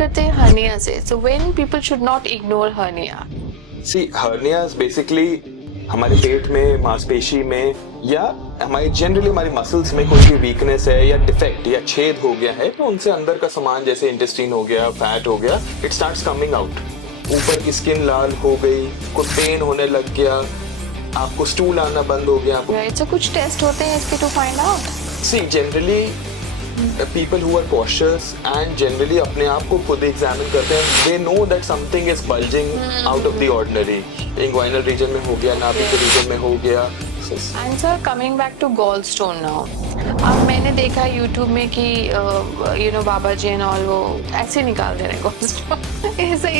करते हैं हर्निया से. So when people should not ignore hernia. See hernias basically हमारे पेट में, मांसपेशी में या हमारी जनरली हमारी मसल्स में कोई भी वीकनेस है या डिफेक्ट या छेद हो गया है तो उनसे अंदर का सामान जैसे इंटेस्टाइन हो गया, फैट हो गया, इट स्टार्ट्स कमिंग आउट. ऊपर की स्किन लाल हो गई, कोई पेन होने लग गया, आपको स्टूल आना बंद हो गया. Right. So कुछ टेस्ट होते हैं इसके to find out. See generally people who are cautious and generally अपने आप को खुद एग्जामिन करते हैं. they know that something is bulging out of the ordinary. inguinal region में हो गया, नाभि के region में हो गया. And sir, coming back to gallstone now. अब मैंने देखा YouTube में कि बाबा जी and all वो ऐसे निकाल दे रहे हैं gallstone.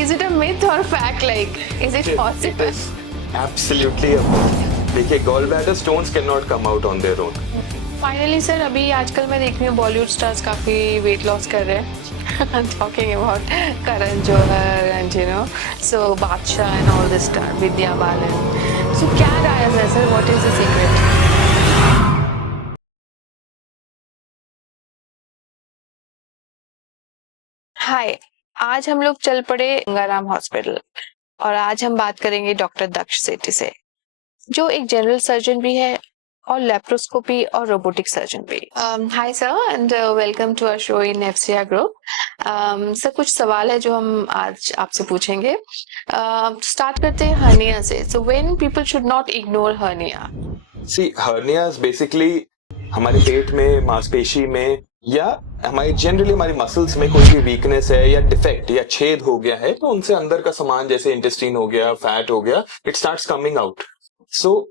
Is it a myth or fact? Like, is it possible? Absolutely. देखिए, gallbladder stones cannot come out on their own. Finally sir, अभी आजकल मैं देख रही हूँ बॉलीवुड स्टार्स काफी वेट लॉस कर रहे हैं. Talking about Karan Johar and so Badshah and all this star, Vidya Balan. So क्या राय है sir, what is the secret? Hi, आज हम लोग चल पड़े गंगाराम हॉस्पिटल और आज हम बात करेंगे डॉक्टर दक्ष सेठी से, जो एक जनरल सर्जन भी है और लेप्रोस्कोपी और रोबोटिक सर्जन भी. Hi sir and welcome to our show in FCR group. Sir, कुछ सवाल है जो हम आज आपसे पूछेंगे. स्टार्ट करते हैं हर्निया से. So when people should not ignore hernia. See hernias basically हमारे पेट में, मांसपेशी में या हमारी जनरली हमारी मसल्स में कोई भी वीकनेस है या डिफेक्ट या छेद हो गया है तो उनसे अंदर का सामान जैसे इंटेस्टाइन हो गया, फैट हो गया, it starts coming out. So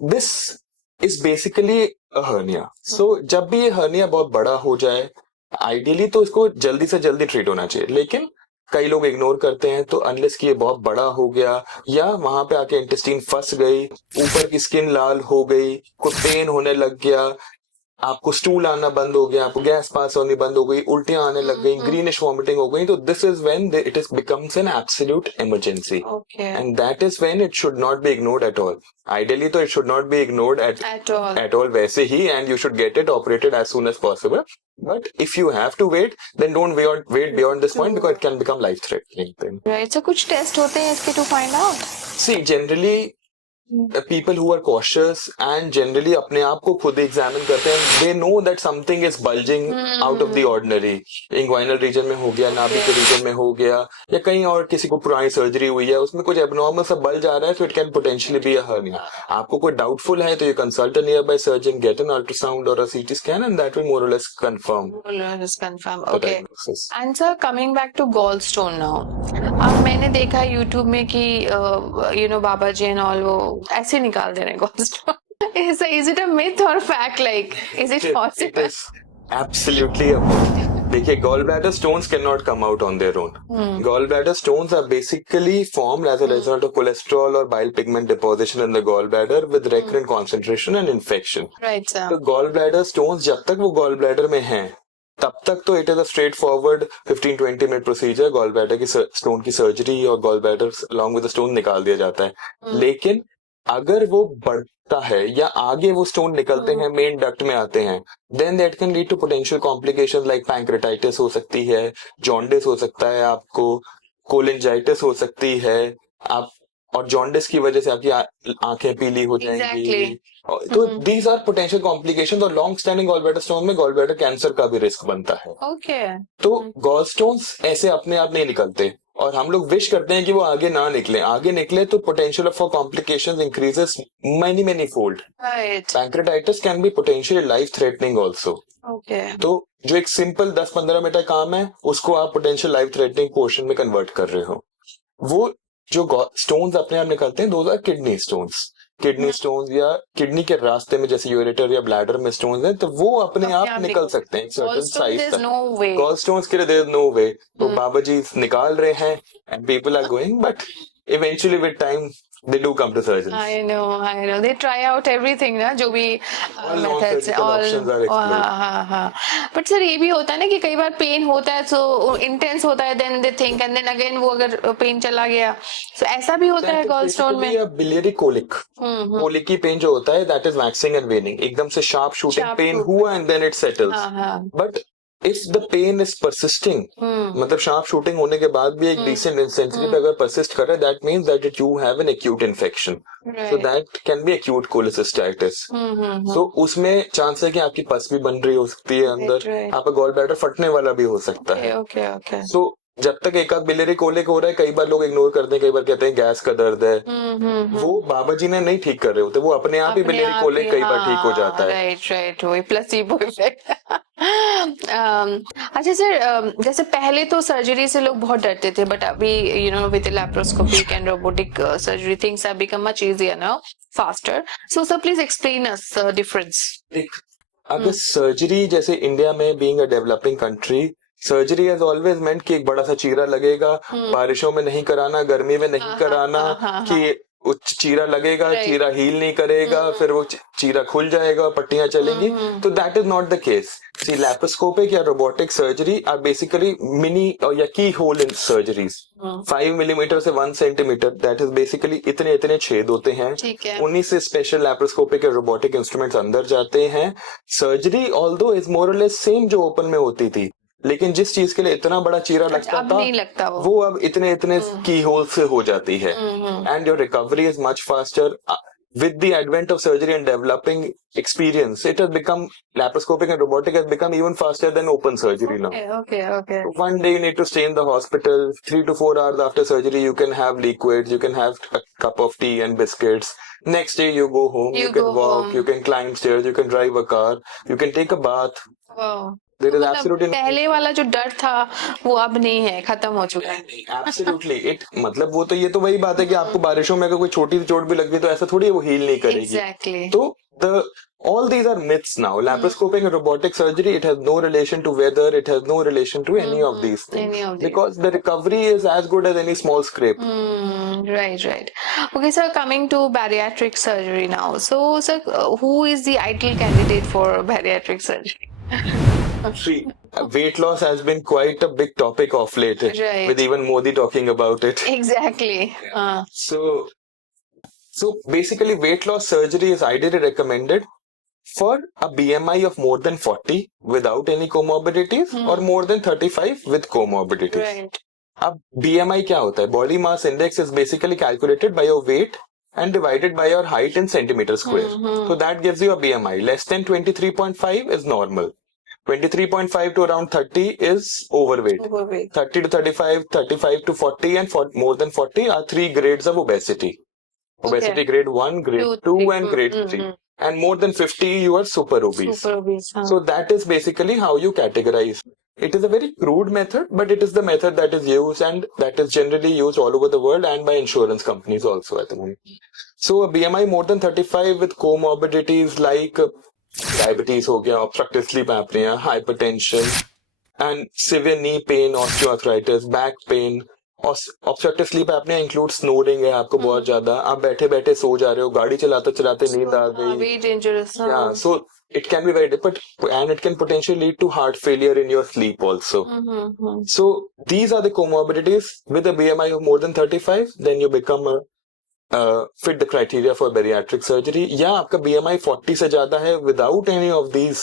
this is basically a hernia. So जब भी ये हर्निया बहुत बड़ा हो जाए, आइडियली तो इसको जल्दी से जल्दी ट्रीट होना चाहिए, लेकिन कई लोग इग्नोर करते हैं. तो अनलेस कि ये बहुत बड़ा हो गया या वहां पे आके इंटेस्टाइन फंस गई, ऊपर की स्किन लाल हो गई, कोई पेन होने लग गया, आपको स्टूल आना बंद हो गया, आपको गैस पास होनी बंद हो गई, उल्टियां आने लग गई, ग्रीनिश वॉमिटिंग हो गई, तो this is when it is becomes an absolute emergency. And that is when it should not be ignored at all. Ideally तो it should not be ignored at all वैसे ही, and you should get it operated as soon as possible. But if you have to wait, then don't wait beyond this point because it can become life-threatening thing. Right. So कुछ टेस्ट होते हैं इसके to find out. See, generally people who are cautious and generally अपने आप को खुद एग्जामिन करते हैं. they know that something is bulging out of the ordinary. inguinal region में हो गया, नाभि के region में हो गया, या कहीं और किसी को पुरानी सर्जरी हुई है, उसमें कुछ एबनॉर्मल सा bulge आ रहा है, तो it can potentially be a hernia. आपको कोई डाउटफुल है तो you consult a nearby surgeon, get an ultrasound or a CT scan, and that will more or less confirm. Okay. And sir, coming back to gallstone now. अब मैंने देखा YouTube में कि बाबा जी and all वो ऐसे निकाल दे रहे हैं gallstone. Is it a myth or fact? Like, is it possible? It is absolutely a myth. देखिए, gallbladder stones cannot come out on their own. Gallbladder stones are basically formed as a result of cholesterol or bile pigment deposition in the gallbladder with recurrent concentration and infection. Right, sir. तो gallbladder stones जब तक वो gallbladder में हैं, तब तक तो it is a straight forward 15-20 minute procedure. Gallbladder की स्टोन की सर्जरी और gallbladder along with the stone निकाल दिया जाता है. लेकिन अगर वो बढ़ता है या आगे वो स्टोन निकलते हैं, मेन डक्ट में आते हैं, then that can lead to potential complications like pancreatitis हो सकती है, जॉन्डिस हो सकता है, आपको कोलिंजाइटिस हो सकती है, आप और जॉन्डिस की वजह से आपकी आंखें पीली हो जाएंगी. तो दीज आर पोटेंशियल कॉम्प्लिकेशन. और लॉन्ग स्टैंडिंग गॉलब्लैडर स्टोन में गॉलब्लैडर कैंसर का भी रिस्क बनता है. तो गॉल स्टोन्स ऐसे अपने आप नहीं निकलते और हम लोग विश करते हैं कि वो आगे ना निकले. आगे निकले तो potential for complications increases many fold. Pancreatitis can be potentially life threatening also. तो जो एक सिंपल 10-15 मिनट का काम है, उसको आप पोटेंशियल लाइफ थ्रेटनिंग पोर्शन में कन्वर्ट कर रहे हो. वो जो स्टोन्स अपने आप निकलते हैं, those are kidney stones. Kidney stones या किडनी के रास्ते में जैसे यूरेटर या ब्लैडर में स्टोन्स हैं, तो वो अपने आप निकल सकते हैं सर्टेन साइज तक. गॉल स्टोन्स के लिए देयर इज नो वे. तो बाबा जी निकाल रहे हैं and people are going, but eventually with time they do come to surgeons. I know. They try out everything ना, जो भी methods है, But sir, ये भी होता है ना कि कई बार पेन होता है, so intense होता है, then they think, and then again वो अगर पेन चला गया, so ऐसा भी होता है gallstone में. Biliary colic. Colic की पेन जो होता है, that is waxing and waning. एकदम से sharp shooting pain हुआ and then it settles. But if the pain is persisting, मतलब शार्प शूटिंग होने के बाद भी एक डिसेंट इंटेंसिटी अगर परसिस्ट कर रहा है, that means that you have an acute infection, so that can be acute cholecystitis. So उसमें चांस है कि आपकी पस भी बन रही हो सकती है अंदर, आपका गॉल ब्लैडर फटने वाला भी हो सकता है। सो जब तक एक आध बिलियरी कोलिक हो रहा है, कई बार लोग इग्नोर करते हैं, कई बार कहते हैं गैस का दर्द है, वो बाबा जी ने नहीं ठीक कर रहे होते, वो अपने आप ही बिलियरी कोलिक कई बार ठीक हो जाता है। राइट, वही प्लेसिबो इफेक्ट। अच्छा सर, जैसे पहले तो सर्जरी से लोग बहुत डरते थे, बट अभी with laparoscopic and robotic surgery things have become much easier now, faster. So sir please explain us difference. अगर सर्जरी, जैसे इंडिया में being a developing country, surgery has always meant कि एक बड़ा सा चीरा लगेगा, बारिशों में नहीं कराना, गर्मी में नहीं कराना, कि चीरा लगेगा, चीरा हील नहीं करेगा, फिर वो चीरा खुल जाएगा, पट्टियां चलेंगी। तो that is not the case. See laparoscopic या robotic surgery are basically mini या की होल इन सर्जरीज, 5 मिलीमीटर से 1 सेंटीमीटर, दैट इज बेसिकली इतने छेद होते हैं, उन्हीं से स्पेशल लैप्रोस्कोपिक या रोबोटिक इंस्ट्रूमेंट्स अंदर जाते हैं। सर्जरी ऑल्दो इज मोर और लेस सेम जो ओपन में होती थी, लेकिन जिस चीज के लिए इतना बड़ा चीरा लगता था, नहीं लगता वो अब इतने की होल से हो जाती है, and your recovery is much faster. With the advent of surgery and developing experience, it has become, laparoscopic and robotic has become even faster than open surgery now. Okay. One day you need to stay in the hospital, 3 to 4 hours after surgery you can have liquids, you can have a cup of tea and biscuits. Next day you go home, you can walk, you can climb stairs, you can drive a car, you can take a bath. Wow. There is absolutely पहले वाला जो डर था वो अब नहीं है, खत्म हो चुका है। Absolutely, मतलब वो तो ये तो वही बात है कि आपको बारिशों में अगर कोई छोटी सी चोट भी लग गई तो ऐसा थोड़ी है वो हील नहीं करेगी। Exactly. तो all these are myths now. Laparoscopic and robotic surgery, it has no relation to weather, it has no relation to any of these things, because the recovery is as good as any small scrape. Right. Okay, sir, coming to bariatric surgery now. So, sir, who is the ideal candidate for bariatric surgery? See, weight loss has been quite a big topic of late, right, with even Modi talking about it. Exactly. So basically weight loss surgery is ideally recommended for a BMI of more than 40 without any comorbidities, or more than 35 with comorbidities. Right. अब BMI क्या होता है? Body mass index is basically calculated by your weight and divided by your height in centimeter square. So that gives you a BMI. Less than 23.5 is normal. 23.5 to around 30 is overweight. 30 to 35, 35 to 40, and more than 40 are 3 grades of obesity. Obesity grade 1, grade 2, and grade 3. And more than 50, you are super obese. So that is basically how you categorize. It is a very crude method, but it is the method that is used, and that is generally used all over the world and by insurance companies also at the moment. So a BMI more than 35 with comorbidities like diabetes हो गया, obstructive sleep apnea, hypertension, and severe knee pain, osteoarthritis, back pain. Obstructive sleep apnea includes snoring है आपको बहुत ज्यादा, आप बैठे बैठे सो जा रहे हो, गाड़ी चलाते चलाते नींद आ गई, very dangerous. Yeah, so it can be very difficult, and it can potentially lead to heart failure in your sleep also. So these are the comorbidities. With a BMI of more than 35, then you become fit the criteria for bariatric surgery. या आपका BMI 40 से ज्यादा है without any of these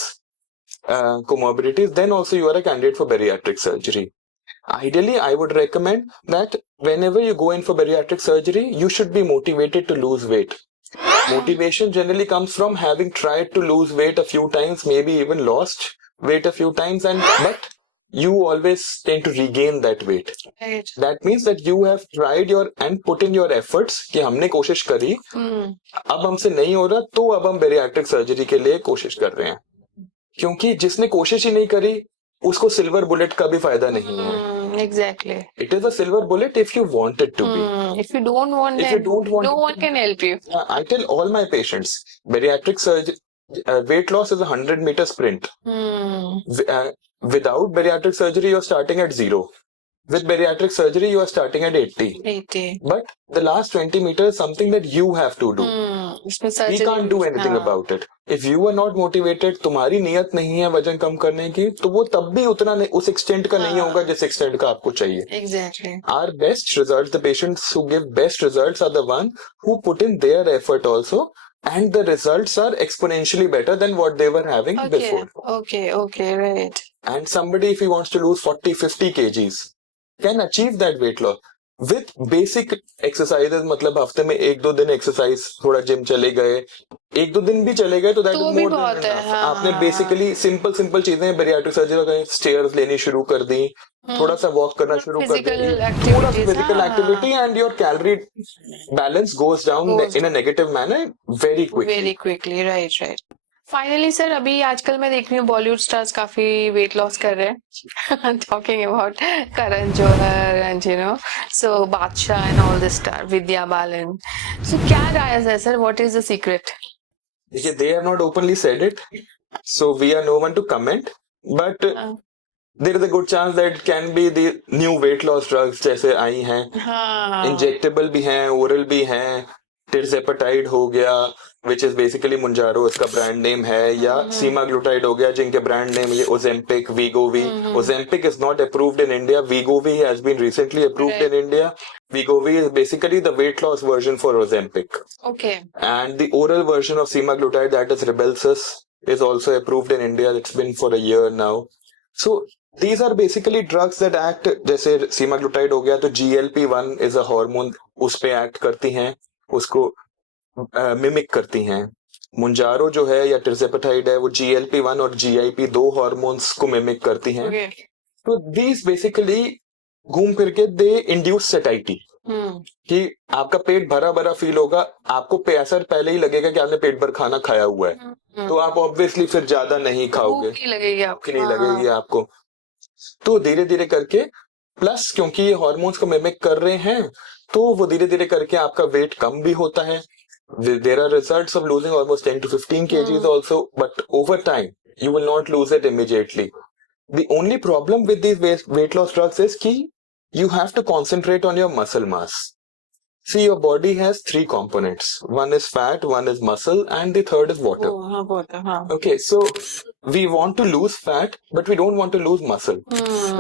comorbidities, then also you are a candidate for bariatric surgery. Ideally, I would recommend that whenever you go in for bariatric surgery, you should be motivated to lose weight. Motivation generally comes from having tried to lose weight a few times, maybe even lost weight a few times, but you always tend to regain that weight. Right. That means that you have tried and put in your efforts कि हमने कोशिश करी, अब हमसे नहीं हो रहा, तो अब हम bariatric surgery के लिए कोशिश कर रहे हैं, क्योंकि जिसने कोशिश ही नहीं करी उसको सिल्वर बुलेट का भी फायदा नहीं है. Exactly. It is a silver bullet if you want it to be. If you don't want it, no one can help you. I tell all my patients, bariatric surgery, weight loss is a 100-meter sprint. Without bariatric surgery, you're starting at 0. With bariatric surgery, you are starting at 80. But the last 20 meters is something that you have to do. We can't do anything about it. If you are not motivated, तुम्हारी नियत नहीं है वजन कम करने की, तो वो तब भी उतना उस extent का नहीं होगा जिस extent का आपको चाहिए. Exactly. Our best results, the patients who give best results are the one who put in their effort also, and the results are exponentially better than what they were having before. Okay, right. and somebody if he wants to lose 40-50 kgs can achieve that weight loss with basic exercises. मतलब हफ्ते में 1-2 दिन एक्सरसाइज, थोड़ा जिम चले गए, 1-2 दिन भी चले गए तो दैट तो इज भी मोर बहुत देन है, एनफ. हाँ, आपने हाँ, बेसिकली सिंपल चीजें बैरियाट्रिक सर्जरी का स्टेयर्स लेनी शुरू कर दी, थोड़ा सा वॉक करना शुरू कर फिजिकल दिया, थोड़ा एक्टिविटीज, फिजिकल हाँ, activity and your calorie balance goes down Goes in a negative manner very very quickly. Quickly. Right, right. Finally sir, अभी आजकल मैं देख रही हूँ बॉलीवुड स्टार्स काफी वेट लॉस कर रहे हैं. Talking about Karan Johar and so Badshah and all this star, Vidya Balan. So क्या राय है sir, what is the secret? देखिए, they have not openly said it, so we are no one to comment, but there is a good chance that it can be the new weight loss drugs जैसे आई हैं. हाँ, इंजेक्टेबल भी हैं, ओरल भी हैं. टिrzepatide हो गया, which is basically Mounjaro, इसका ब्रांड नेम है, या semaglutide हो गया जिनके ब्रांड नेम ये Ozempic, Wegovy. Ozempic is not approved in India. Wegovy has been recently approved in India. Wegovy is basically the weight loss version for Ozempic. Okay. And the oral version of semaglutide, that is Rybelsus, is also approved in India. It's been for a year now. So these are basically drugs that act, जैसे semaglutide हो गया तो GLP-1 is a hormone, उस पे act करती हैं, उसको मिमिक करती हैं. मुंजारो जो है या टिrzepatide है वो GLP-1 और GIP दो हार्मोन्स को मिमिक करती हैं. Okay. तो these basically घूम फिर के दे इंड्यूस सेटाइटी, कि आपका पेट भरा भरा फील होगा, आपको ऐसा पहले ही लगेगा कि आपने पेट भर खाना खाया हुआ है, तो आप ऑब्वियसली फिर ज्यादा नहीं खाओगे, भूख नहीं लगेगी आपको. नहीं लगेगी आपको. तो धीरे धीरे करके, प्लस क्योंकि ये हॉर्मोन्स को मिमिक कर रहे हैं, तो वो धीरे धीरे करके आपका वेट कम भी होता है. There are results of losing almost 10 to 15 kgs also, but over time you will not lose it immediately. The only problem with these weight loss drugs is कि you have to concentrate on your muscle mass. See, your body has 3 components. One is fat, one is muscle, and the third is water. हाँ, water, हाँ. Okay, so we want to lose fat, but we don't want to lose muscle.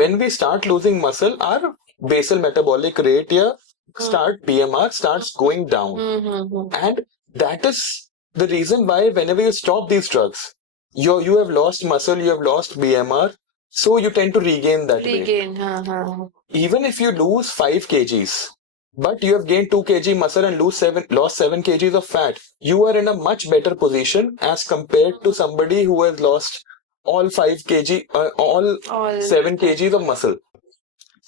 When we start losing muscle, our basal metabolic rate या start BMR starts going down. And that is the reason why whenever you stop these drugs, you have lost muscle, you have lost BMR, so you tend to regain that weight. हाँ. Even if you lose 5 kgs, but you have gained 2 kg muscle and lost 7 kgs of fat, you are in a much better position as compared to somebody who has lost all 5 kg, all 7 kgs of muscle.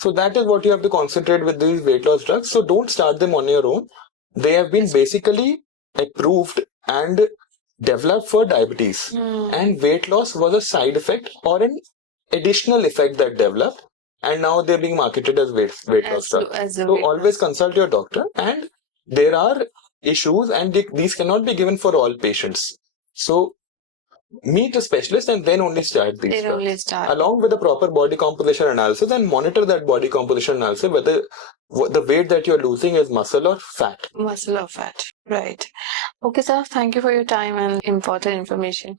So that is what you have to concentrate with these weight loss drugs. So don't start them on your own. They have been basically approved and developed for diabetes. And weight loss was a side effect or an additional effect that developed. And now they're being marketed as weight loss drugs. So always consult your doctor. And there are issues and these cannot be given for all patients. So meet a specialist and then only start these drugs. Along with a proper body composition analysis, and monitor that body composition analysis whether the weight that you're losing is muscle or fat. Muscle or fat, right. Okay sir, thank you for your time and important information.